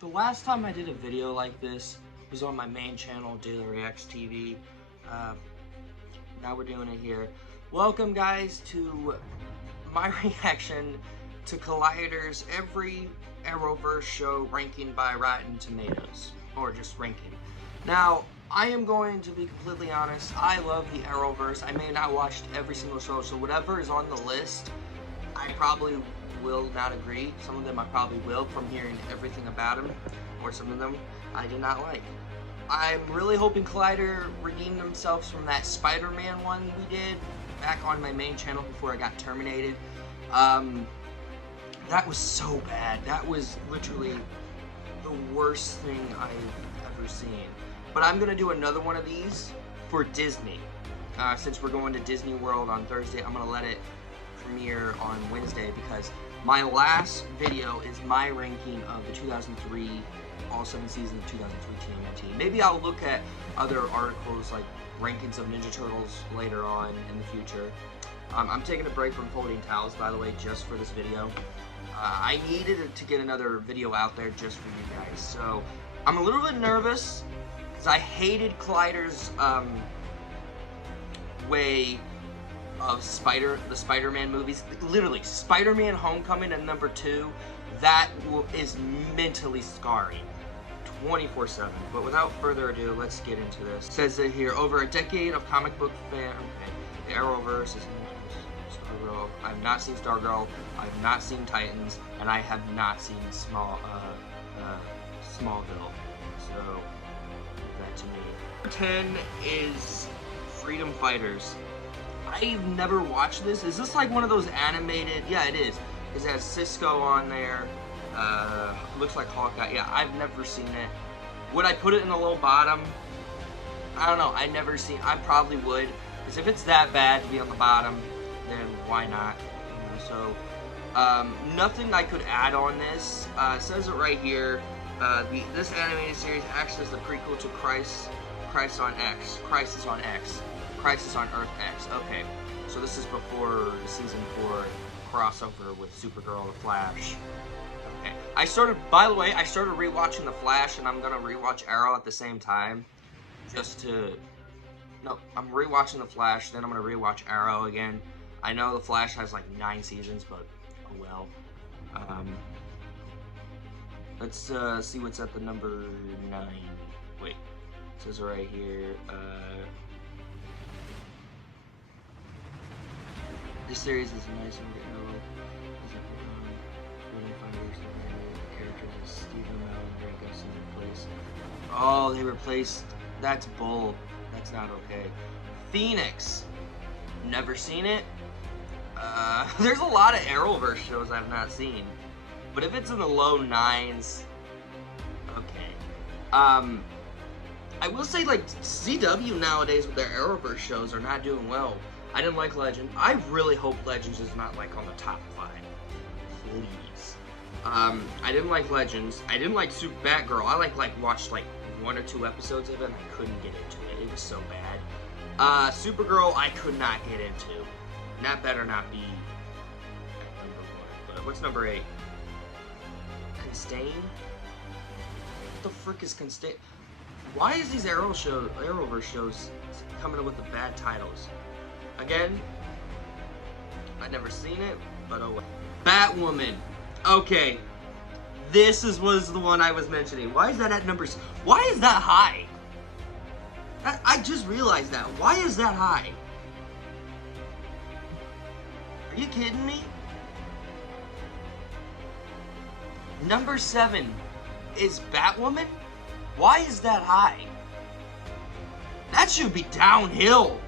The last time I did a video like this was on my main channel, Daily Reacts TV. Now we're doing it here. Welcome, guys, to my reaction to Collider's every Arrowverse show ranking by Rotten Tomatoes, or just ranking. Now, I am going to be completely honest, I love the Arrowverse. I may not watch every single show, so whatever is on the list, I probably will not agree. Some of them I probably will from hearing everything about them, or some of them I did not like. I'm really hoping Collider redeemed themselves from that Spider-Man one we did back on my main channel before I got terminated. That was so bad. That was literally the worst thing I've ever seen. But I'm gonna do another one of these for Disney. Since we're going to Disney World on Thursday, I'm gonna let it premiere on Wednesday because my last video is my ranking of the 2003 all 7 seasons of 2003 TMNT. Maybe I'll look at other articles like rankings of Ninja Turtles later on in the future. I'm taking a break from folding towels, by the way, just for this video. I needed to get another video out there just for you guys. So I'm a little bit nervous because I hated Collider's way of the Spider-Man movies. Literally, Spider-Man Homecoming and number 2, that is mentally scarring 24/7. But without further ado, let's get into this. It says it here, over a decade of comic book fan, okay, the Arrowverse is Stargirl. I've not seen Stargirl, I've not seen Titans, and I have not seen Smallville. So, give that to me. Number 10 is Freedom Fighters. I've never watched this. Is this like one of those animated? Yeah, it is. It has Cisco on there. Looks like Hawkeye. Yeah, I've never seen it. Would I put it in the low bottom? I don't know. I never seen. I probably would, because if it's that bad to be on the bottom, then why not? You know, so nothing I could add on this. It says it right here. This animated series acts as the prequel to Crisis on Earth X. Okay, so this is before the season 4 crossover with Supergirl, The Flash. Okay, by the way, I started rewatching The Flash, and I'm gonna rewatch Arrow at the same time, I'm rewatching The Flash, then I'm gonna rewatch Arrow again. I know The Flash has like 9 seasons, but oh well. Let's see what's at the number 9. Wait, it says right here. This series is nice and Arrow. Freedom Fighters, characters as Stephen Amell and Grant Gustin replaced. Oh, they replaced. That's bold. That's not okay. Phoenix. Never seen it. There's a lot of Arrowverse shows I've not seen, but if it's in the low 9s, okay. I will say, like, CW nowadays with their Arrowverse shows are not doing well. I didn't like Legends. I really hope Legends is not like on the top 5. Please. I didn't like Legends. I didn't like Batgirl. I watched like 1 or 2 episodes of it and I couldn't get into it. It was so bad. Supergirl I could not get into. And that better not be at number 1. But what's number 8? Constane? What the frick is Constane? Why is these Arrowverse shows coming up with the bad titles? Again, I've never seen it, but oh well. Batwoman. Okay, was the one I was mentioning. Why is that at numbers? Why is that high? I just realized that. Why is that high? Are you kidding me? Number 7 is Batwoman? Why is that high? That should be downhill.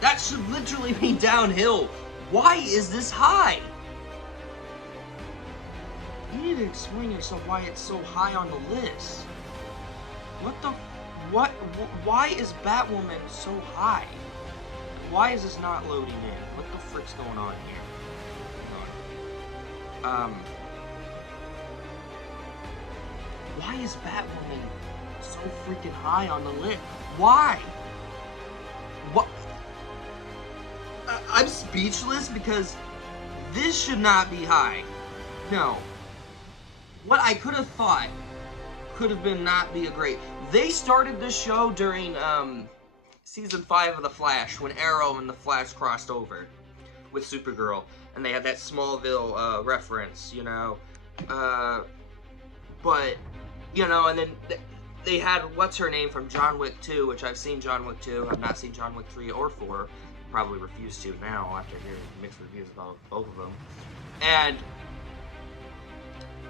That should literally be downhill. Why is this high? You need to explain yourself why it's so high on the list. Why is Batwoman so high? Why is this not loading in? What the frick's going on here? Why is Batwoman so freaking high on the list? Why? What? I'm speechless because this should not be high. No. what I could have thought could have been not be a great. They started this show during season 5 of The Flash, when Arrow and The Flash crossed over with Supergirl, and they had that Smallville reference, you know. But, you know, and then they had what's her name from John Wick 2, which I've seen John Wick 2. I've not seen John Wick 3 or 4. Probably refuse to now after hearing mixed reviews about both of them. And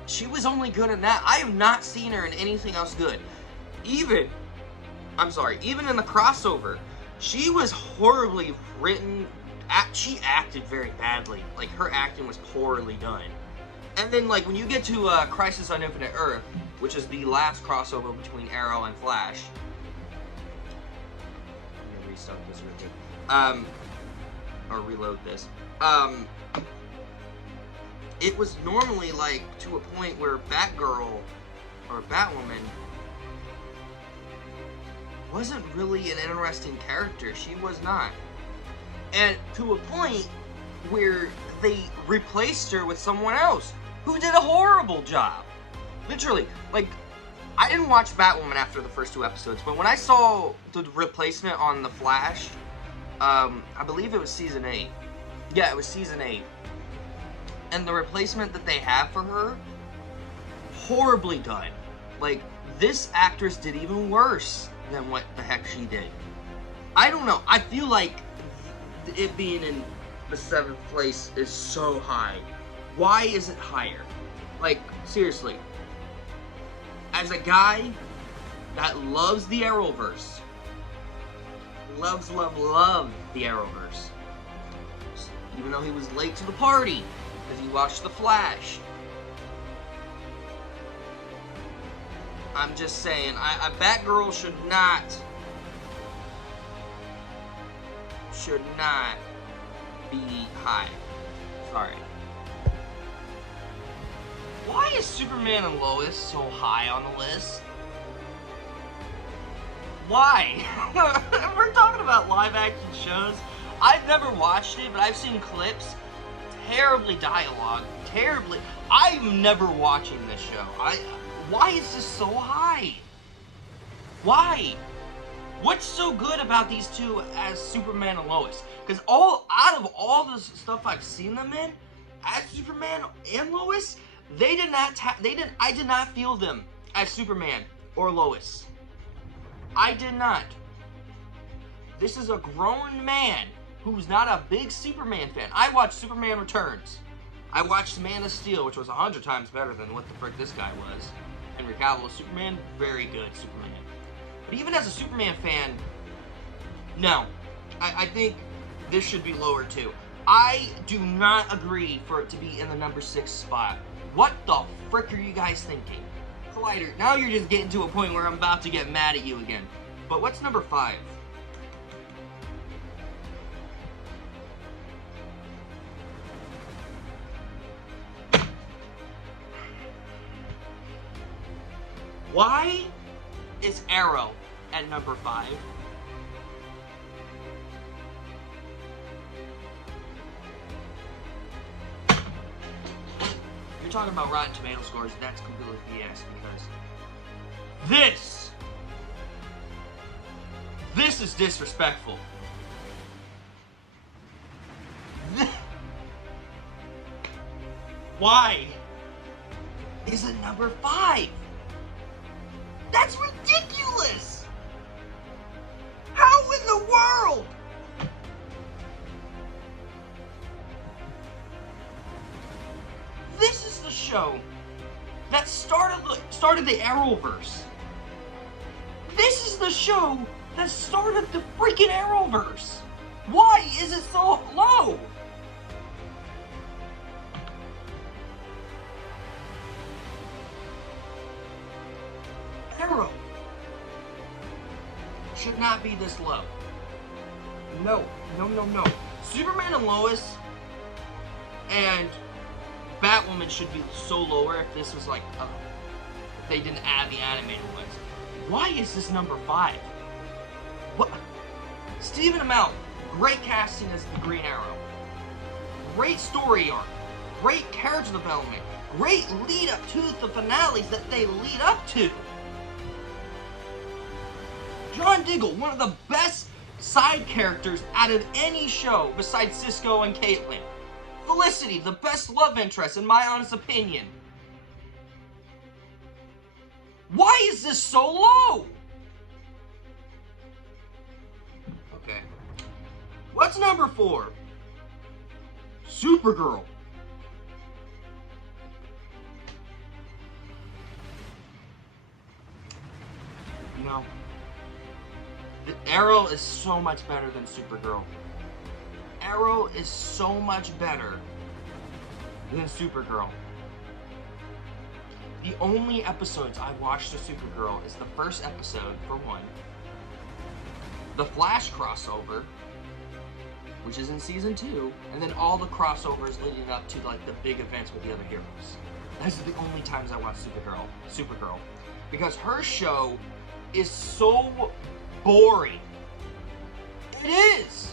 she was only good in that. I have not seen her in anything else good. Even in the crossover, she was horribly written. She acted very badly. Like, her acting was poorly done. And then, like, when you get to Crisis on Infinite Earth, which is the last crossover between Arrow and Flash. I'm gonna restart this real quick. Or reload this. It was normally, like, to a point where Batgirl, or Batwoman, wasn't really an interesting character. She was not. And to a point where they replaced her with someone else who did a horrible job. Literally, like, I didn't watch Batwoman after the first 2 episodes, but when I saw the replacement on The Flash, I believe it was season 8. Yeah, it was season 8. And the replacement that they have for her, horribly done. Like, this actress did even worse than what the heck she did. I don't know. I feel like it being in the 7th place is so high. Why is it higher? Like, seriously. As a guy that loves the Arrowverse, loves the Arrowverse, even though he was late to the party because he watched The Flash, I'm just saying, a Batgirl should not be high. Sorry. Why is Superman and Lois so high on the list? Why? We're talking about live action shows. I've never watched it, but I've seen clips. Terribly dialogue. Terribly. I'm never watching this show. Why is this so high? Why? What's so good about these two as Superman and Lois? Because out of all the stuff I've seen them in, as Superman and Lois, I did not feel them as Superman or Lois. I did not. This is a grown man who's not a big Superman fan. I watched Superman Returns. I watched Man of Steel, which was 100 times better than what the frick this guy was. Henry Cavill, Superman, very good Superman. But even as a Superman fan, no. I think this should be lower too. I do not agree for it to be in the number 6 spot. What the frick are you guys thinking? Collider, now you're just getting to a point where I'm about to get mad at you again. But what's number 5? Why is Arrow at number 5? You're talking about Rotten Tomato scores, that's completely BS because this is disrespectful. Why is it number 5? That's ridiculous! How in the world? This is the show that started the Arrowverse. This is the show that started the freaking Arrowverse. Why is it so low? Arrow should not be this low. No. Superman and Lois and Batwoman should be so lower if this was like, if they didn't add the animated ones. Why is this number 5? What? Stephen Amell, great casting as the Green Arrow. Great story arc. Great character development. great lead up to the finales that they lead up to. John Diggle, one of the best side characters out of any show besides Cisco and Caitlin. Felicity, the best love interest in my honest opinion. Why is this so low? Okay. What's number 4? Supergirl. No. The Arrow is so much better than Supergirl. Arrow is so much better than Supergirl. The only episodes I watched of Supergirl is the first episode, for one. The Flash crossover, which is in season 2, and then all the crossovers leading up to like the big events with the other heroes. Those are the only times I watch Supergirl. Because her show is so boring. It is.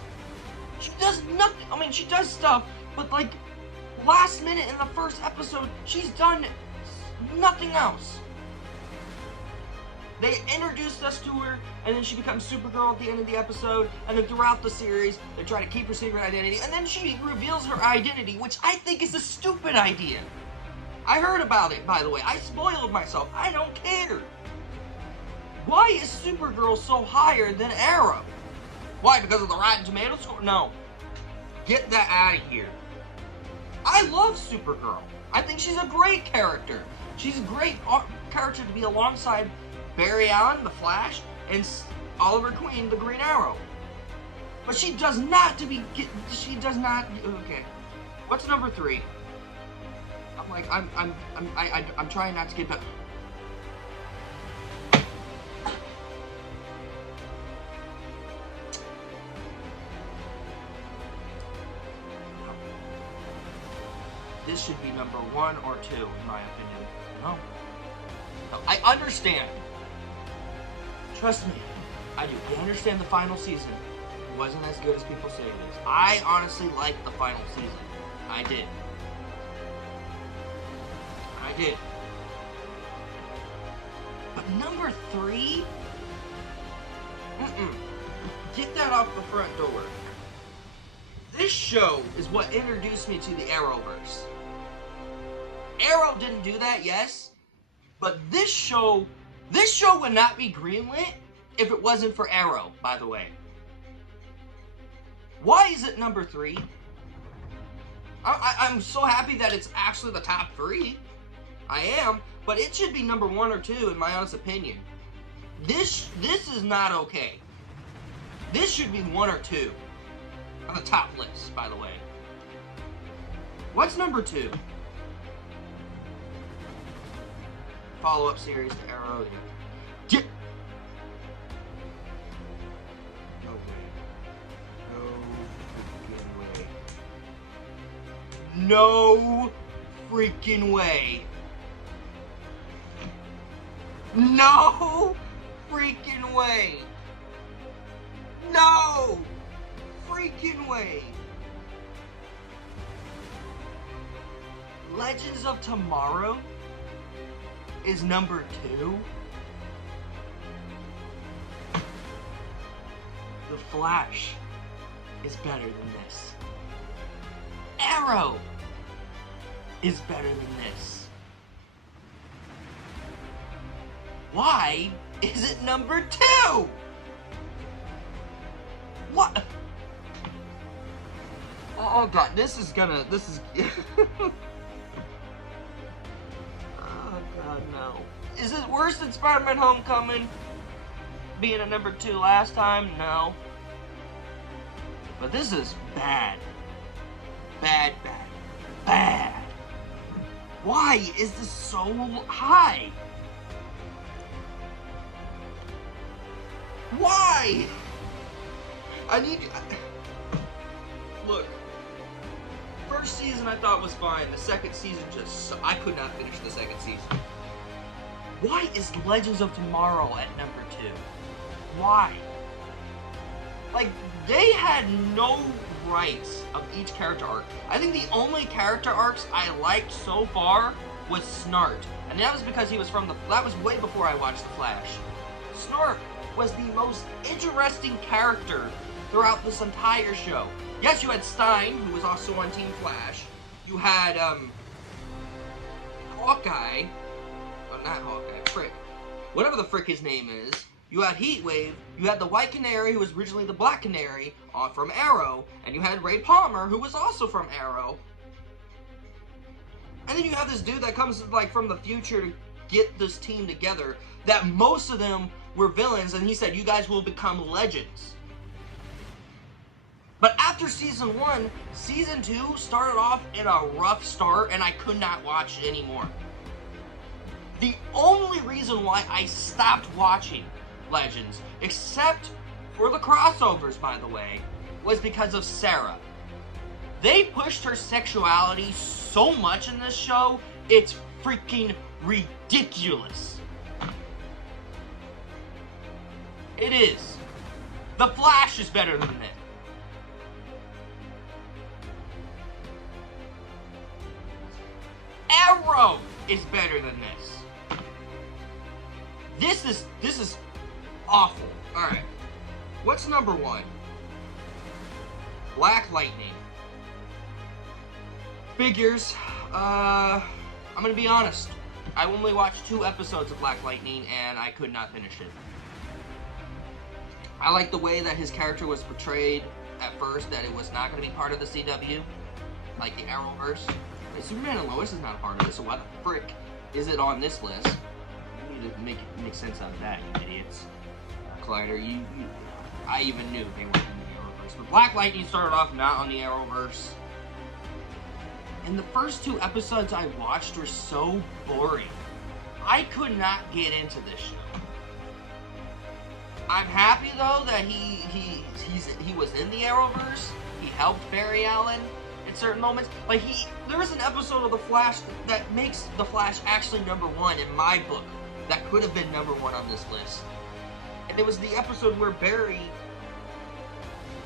She does nothing. I mean, she does stuff, but like last minute in the first episode, she's done nothing else. They introduced us to her, and then she becomes Supergirl at the end of the episode, and then throughout the series, they try to keep her secret identity, and then she reveals her identity, which I think is a stupid idea. I heard about it, by the way. I spoiled myself. I don't care. Why is Supergirl so higher than Arrow? Why? Because of the Rotten Tomatoes score? No. Get that out of here. I love Supergirl. I think she's a great character. She's a great character to be alongside Barry Allen, the Flash, and Oliver Queen, the Green Arrow. But she does not she does not. Okay. What's number 3? I'm trying not to get back. This should be number 1 or 2, in my opinion. No. I understand. Trust me, I do. I understand the final season. It wasn't as good as people say it is. I honestly liked the final season. I did. I did. But number 3? Get that off the front door. This show is what introduced me to the Arrowverse. Arrow didn't do that, yes, but this show would not be greenlit if it wasn't for Arrow, by the way. Why is it number 3? I'm so happy that it's actually the top 3. I am, but it should be number 1 or 2 in my honest opinion. This is not okay. This should be 1 or 2 on the top list, by the way. What's number 2? Follow-up series to Arrow. Yeah. No way. No freaking way. No freaking way. No freaking way. Legends of Tomorrow is number 2. The Flash is better than this. Arrow is better than this. Why is it number 2? What? Oh god, this is Oh god, no. Is it worse than Spider-Man Homecoming being a number 2 last time? No. But this is bad. Bad. Why is this so high? Why? Look. First season I thought was fine. The second season I could not finish the second season. Why is Legends of Tomorrow at number 2? Why? Like, they had no rights of each character arc. I think the only character arcs I liked so far was Snart. And that was because he was that was way before I watched The Flash. Snart was the most interesting character throughout this entire show. Yes, you had Stein, who was also on Team Flash. You had, Hawkeye. Oh, not Hawkeye, frick. Whatever the frick his name is. You had Heatwave. You had the White Canary, who was originally the Black Canary, from Arrow. And you had Ray Palmer, who was also from Arrow. And then you have this dude that comes, like, from the future to get this team together. That most of them were villains, and he said, you guys will become legends. But after Season 1, Season 2 started off in a rough start, and I could not watch it anymore. The only reason why I stopped watching Legends, except for the crossovers, by the way, was because of Sarah. They pushed her sexuality so much in this show, it's freaking ridiculous. It is. The Flash is better than this. Arrow is better than this. This is awful. Alright. What's number 1? Black Lightning. Figures. I'm gonna be honest. I only watched 2 episodes of Black Lightning and I could not finish it. I like the way that his character was portrayed at first, that it was not going to be part of the CW, like the Arrowverse. Like, Superman and Lois is not a part of this, so why the frick is it on this list? You need to make sense out of that, you idiots. Collider, I even knew they weren't in the Arrowverse. But Black Lightning started off not on the Arrowverse. And the first 2 episodes I watched were so boring. I could not get into this show. I'm happy though that he was in the Arrowverse. He helped Barry Allen in certain moments. Like there's an episode of The Flash that makes The Flash actually number 1 in my book. That could have been number 1 on this list. And it was the episode where Barry,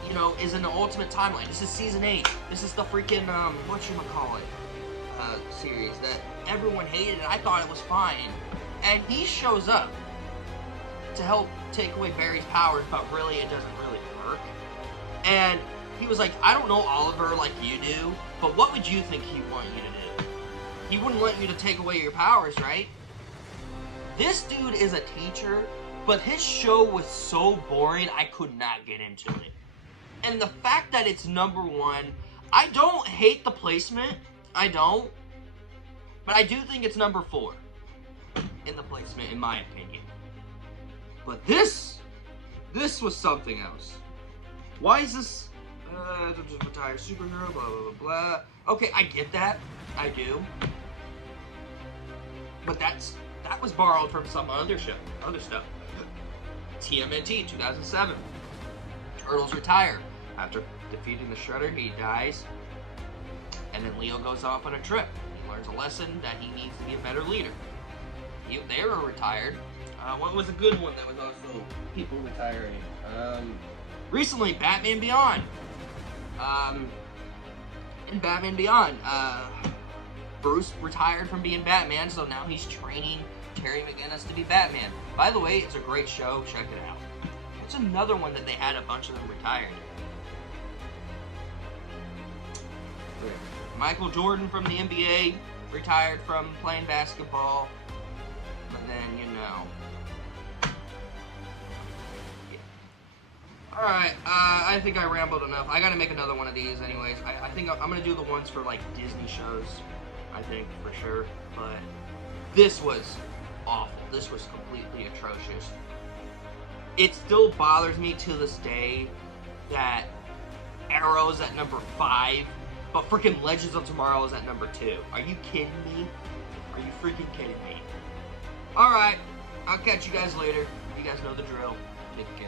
you know, is in the Ultimate Timeline. This is season 8. This is the freaking series that everyone hated and I thought it was fine. And he shows up to help take away Barry's powers, but really it doesn't really work. And he was like, I don't know Oliver like you do, but what would you think he'd want you to do? He wouldn't want you to take away your powers, right? This dude is a teacher, but his show was so boring I could not get into it. And the fact that it's number 1, I don't hate the placement, I don't, but I do think it's number 4 in the placement, in my opinion. But this was something else. Why is this, retired superhero, blah, blah, blah, blah. Okay, I get that. I do. But that was borrowed from some other stuff. TMNT, 2007. Turtles retire. After defeating the Shredder, he dies. And then Leo goes off on a trip. He learns a lesson that he needs to be a better leader. They were retired. What was a good one that was also people retiring? Recently, Batman Beyond. In Batman Beyond, Bruce retired from being Batman, so now he's training Terry McGinnis to be Batman. By the way, it's a great show. Check it out. It's another one that they had a bunch of them retired. Michael Jordan from the NBA retired from playing basketball. But then, you know. Alright, I think I rambled enough. I gotta make another one of these anyways. I think I'm gonna do the ones for, like, Disney shows. I think, for sure. But this was awful. This was completely atrocious. It still bothers me to this day that Arrow's at number 5, but freaking Legends of Tomorrow is at number 2. Are you kidding me? Are you freaking kidding me? Alright, I'll catch you guys later. You guys know the drill. Take care.